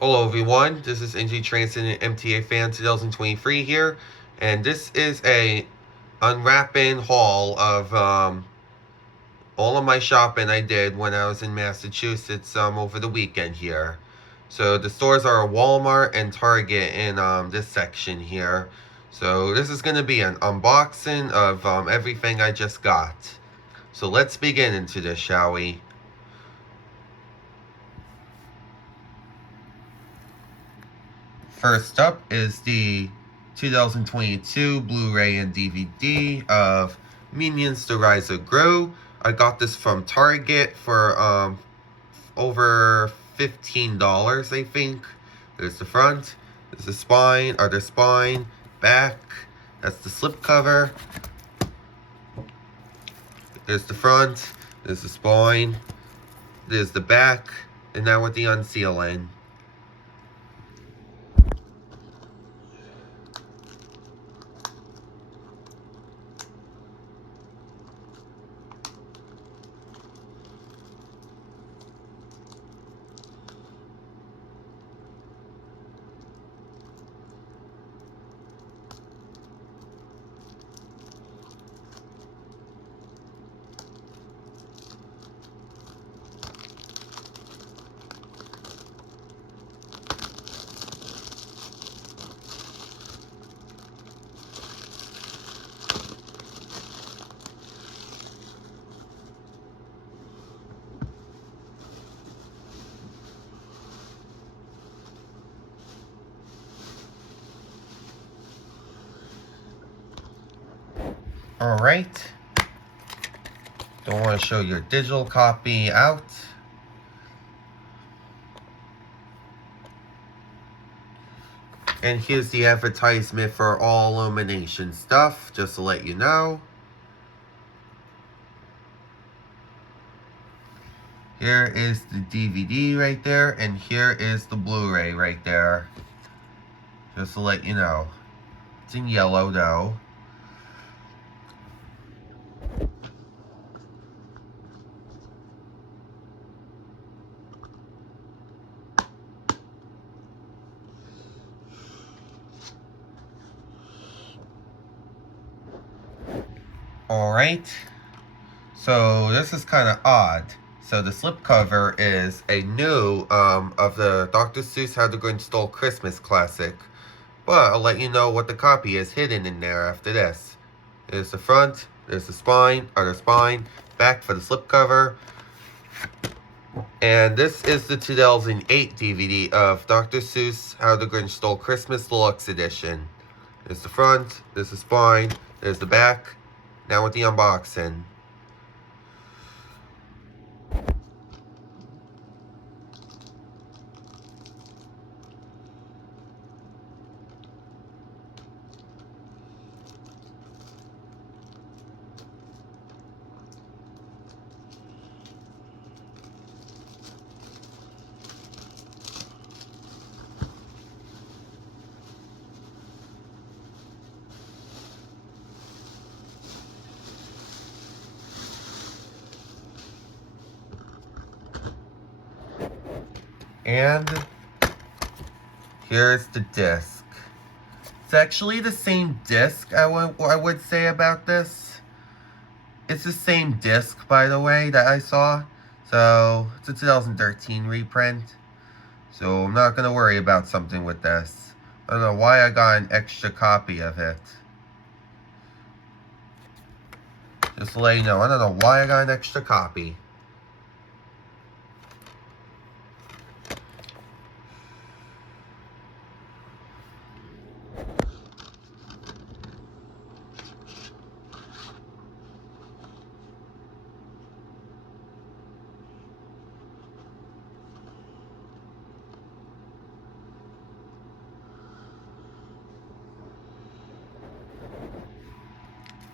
Hello everyone, this is NG Transcendent MTA Fan 2023 here, and this is a unwrapping haul of all of my shopping I did when I was in Massachusetts over the weekend here. So the stores are Walmart and Target in this section here. So this is going to be an unboxing of everything I just got. So let's begin into this, shall we? First up is the 2022 Blu-ray and DVD of Minions: The Rise of Gru. I got this from Target for over $15, I think. There's the front, there's the spine, or the spine, back, that's the slipcover. There's the front, there's the spine, there's the back, and now with the unsealing. Alright. Don't want to show your digital copy out. And here's the advertisement for all Illumination stuff, just to let you know. Here is the DVD right there, and here is the Blu-ray right there. Just to let you know. It's in yellow though. Alright. So this is kind of odd. So the slipcover is a new of the Dr. Seuss How the Grinch Stole Christmas classic. But I'll let you know what the copy is hidden in there after this. There's the front, there's the spine, back for the slipcover. And this is the 2008 DVD of Dr. Seuss How the Grinch Stole Christmas Deluxe Edition. There's the front, there's the spine, there's the back. Now with the unboxing. And here's the disc. It's actually the same disc, I would say about this. It's the same disc, by the way, that I saw. So, it's a 2013 reprint. So, I'm not going to worry about something with this. I don't know why I got an extra copy of it. Just to let you know, I don't know why I got an extra copy.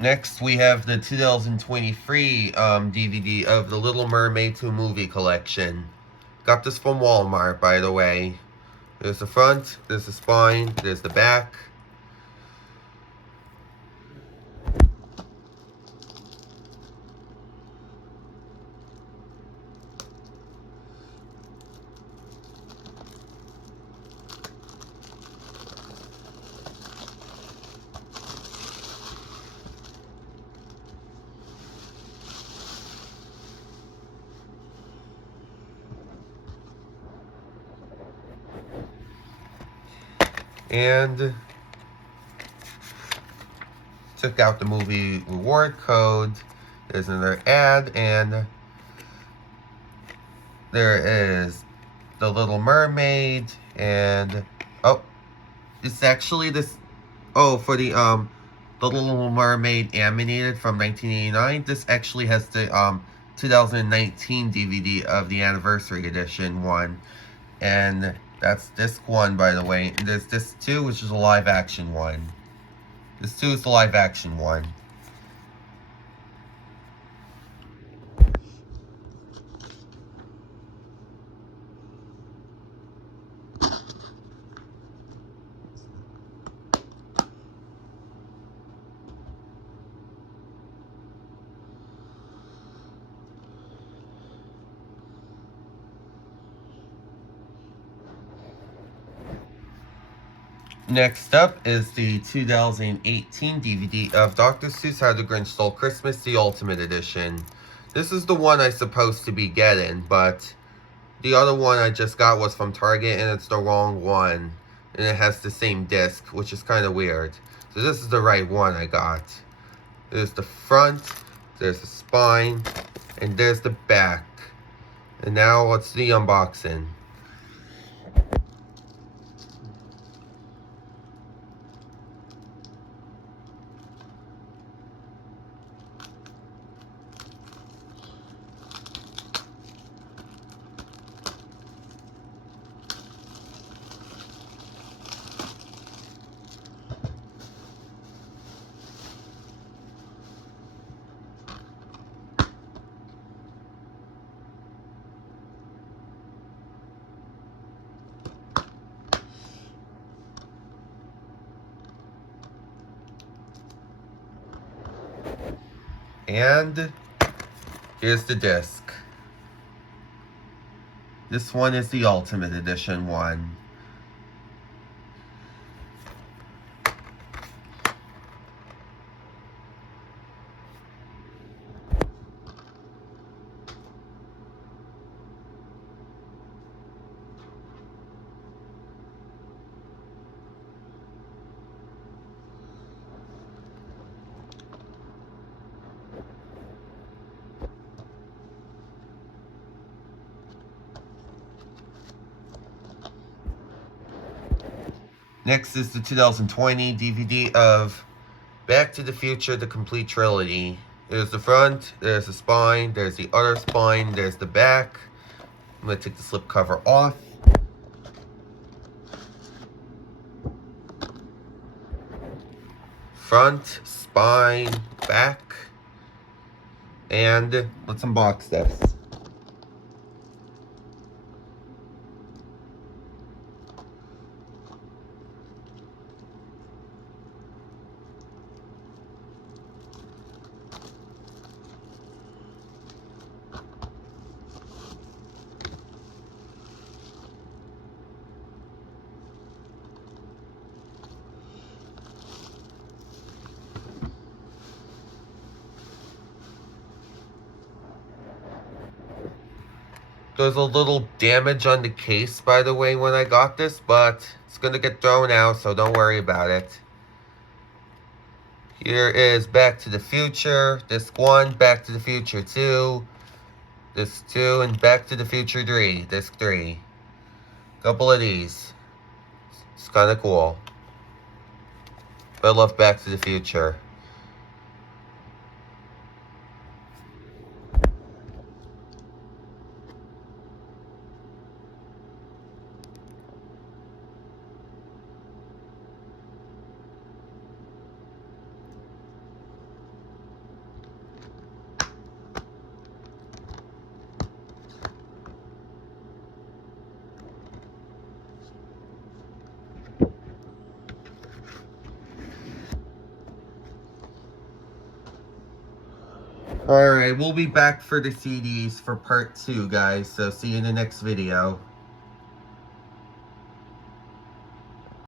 Next, we have the 2023 DVD of The Little Mermaid 2 movie collection. Got this from Walmart, by the way. There's the front, there's the spine, there's the back. And took out the movie reward code. There's another ad, and there is The Little Mermaid, and oh, it's actually this. Oh, for the Little Mermaid animated from 1989. This actually has the 2019 DVD of the anniversary edition one, and that's disc 1, by the way. And there's disc 2, which is a live action one. Disc 2 is the live action one. Next up is the 2018 DVD of Dr. Seuss How the Grinch Stole Christmas, the Ultimate Edition. This is the one I'm supposed to be getting, but the other one I just got was from Target, and it's the wrong one. And it has the same disc, which is kind of weird. So this is the right one I got. There's the front, there's the spine, and there's the back. And now let's do the unboxing. And here's the disc. This one is the Ultimate Edition one. Next is the 2020 DVD of Back to the Future, the complete trilogy. There's the front, there's the spine, there's the other spine, there's the back. I'm going to take the slipcover off. Front, spine, back. And let's unbox this. There's a little damage on the case, by the way, when I got this, but it's going to get thrown out, so don't worry about it. Here is Back to the Future, Disc 1, Back to the Future 2, Disc 2, and Back to the Future 3, Disc 3. Couple of these. It's kind of cool. But I love Back to the Future. Alright, we'll be back for the CDs for part 2, guys. So see you in the next video.